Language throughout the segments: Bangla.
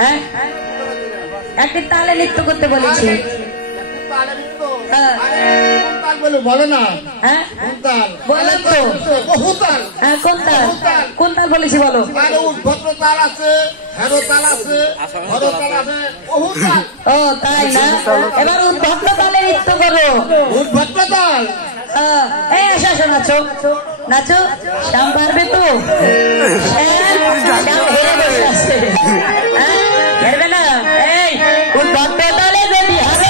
হ্যাঁ একটি তালে নৃত্য করতে বলেছি। বলো না। হ্যাঁ বললাম তো হ্যাঁ কোন তাল, কোন তাল বলেছি বলো। তাল আছে, তাল আছে, তাল আছে, ও তাই না, এবার উদ্ভক্ত তালে নৃত্য করো। উদ্ভক্ত তাল এই আসো আসো নাচো নাচো। শ্যাম পারবে তো? শ্যাম হেরে বসে আছে, হেরবে না। এই উদ্ভক্ত তালে যদি হারে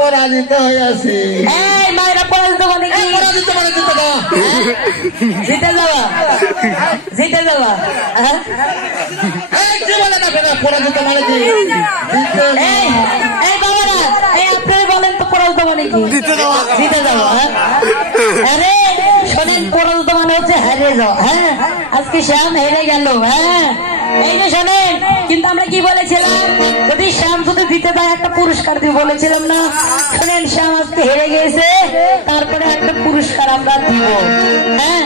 পরাজিত হয়ে আছি। এই মায়েরা পরাজিত মানে কি? পরাজিত মানে জিতে যাওয়া, জিতে যাওয়া। কি বলে না পরাজিত মানে কি? এই বাবারা, এই আপনি বলেন তো পরাজিত মানে কি? জিতে যাওয়া। আরে শোনেন, পরাজিত মানে হচ্ছে হারিয়ে যাওয়া। হ্যাঁ আজকে শ্যাম হেরে গেল। হ্যাঁ এই যে শোনেন, কিন্তু আমরা কি বলেছিলাম, যদি শ্যাম শুধু জিতে যায় একটা পুরস্কার দিয়ে বলেছিলাম না? শোনেন, শ্যাম আজকে হেরে গেছে, তারপরে একটা পুরস্কার আমরা দিব। হ্যাঁ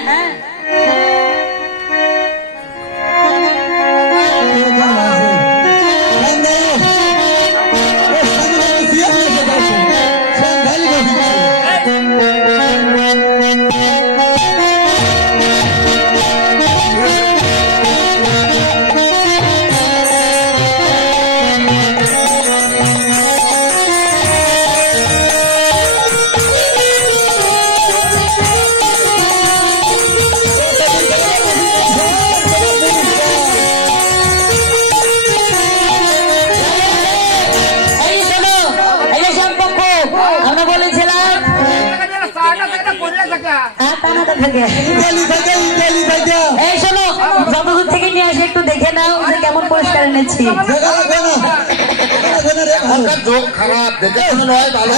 এই শোনো, যতদূর থেকে নিয়ে আসি একটু দেখে নাও যে কেমন পরিষ্কার এনেছি। খারাপ দেখে নয়, ভালো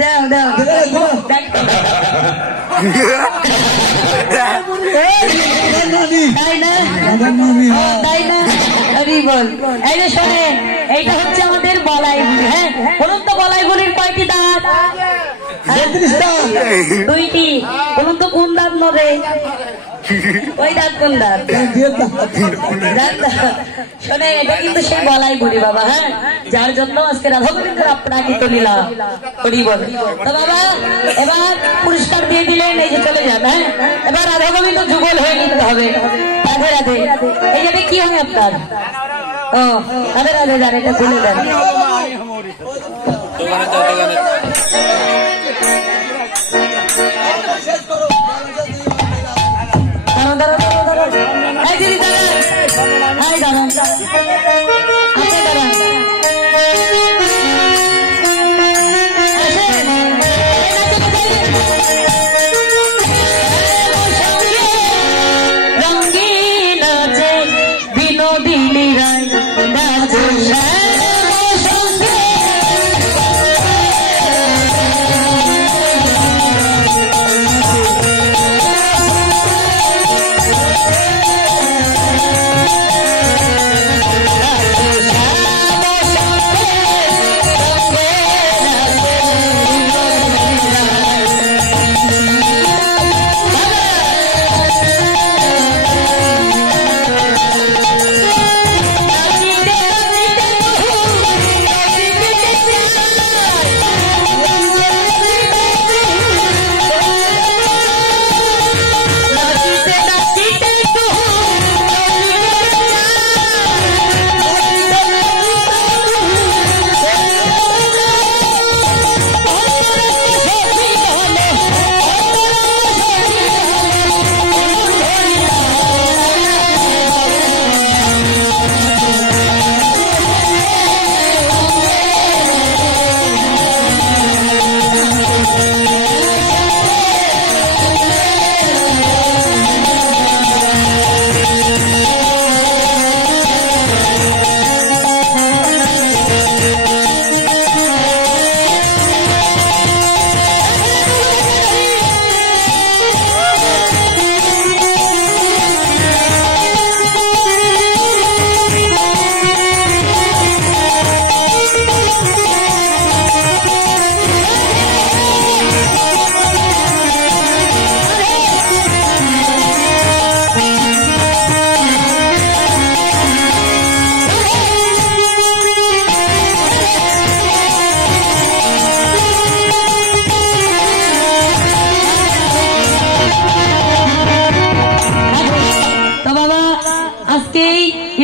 দাও দাও তাই না, তাই না? বল। এই যে শোনেন, এইটা হচ্ছে আমাদের বলাই। হ্যাঁ বলুন তো, বলাই বলির কয়টি দাঁত? 2টি। বলুন তো কোন দাঁত নড়ে? ওই দাঁত কোন দাঁত? শোনে, এটা কিন্তু সেই বলাই বলি বাবা। হ্যাঁ যার জন্য আজকে রাধা গোবিন্দের আপনাকে লীলা করি বল। তো বাবা এবার পুরস্কার দিয়ে দিলেন, এই যে চলে যান। হ্যাঁ এবার রাধা গোবিন্দ যুগল হয়ে নিতে হবে। রাধে রাধে। এই যাবে কি হয় আপনার? ও রাধে রাধে যান, এটা ভুলে যান।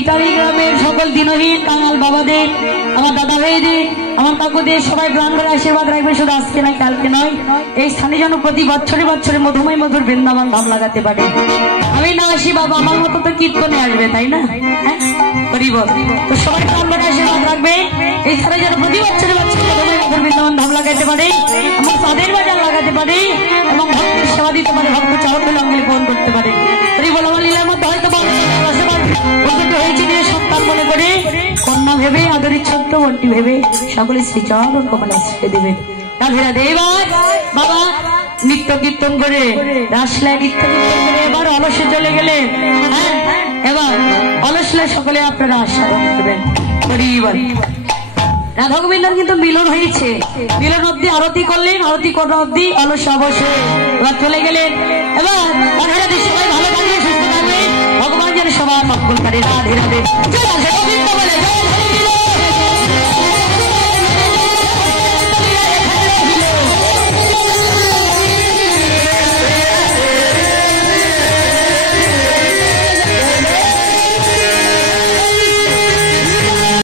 ইতালি গ্রামের সকল দিনহীন কাঙাল বাবাদের, আমার দাদা ভাইদের, আমার কাকুদের সবাই প্রাণ করে আশীর্বাদ রাখবে। শুধু আজকে নয়, কালকে নয়, এই স্থানে যেন প্রতি বছরে বছরে মধুময় মধুর বৃন্দাবন ধাম লাগাতে পারে। আমি না আসি বাবা, আমার মতো তো কীর্তনে আসবে, তাই না? হ্যাঁ, করিব তো সবাই প্রাণ করে আশীর্বাদ রাখবে। এই স্থানে যেন প্রতি বছরে বছরে মধুময় মধুর বৃন্দাবন ধাম লাগাতে পারে, আমার চাঁদের বাজার লাগাতে পারে এবং ভক্তের সেবা দিতে পারে, ভক্ত চাহতে অঙ্গলি পূরণ করতে পারে। করিবল আমার লীলার মধ্যে হয়তো হয়েছে নিয়ে সন্তান মনে করে কন্যা ভেবে আদরের ছোট্ট বন্টি ভেবে সকলে শ্রীচরণ কমলে ছেড়ে দেবে। রাধে রাধে। এবার বাবা নিত্য কীর্তন করে রাসলায় নিত্য কীর্তন করে এবার অলসে চলে গেলে। হ্যাঁ, এবার অলসলায় সকলে আপনারা আস্বাদন করবেন। পরিবার রাধা গোবিন্দর কিন্তু মিলন হয়েছে, মিলন অব্দি আরতি করলেন, আরতি করা অব্দি অলস অবশ্যই এবার চলে গেলেন। এবার রাধে রাধে, সবাই ভালো থাকবে, সুস্থ থাকবে, ভগবান যেন সবার মঙ্গল করে। রাধে রাধে।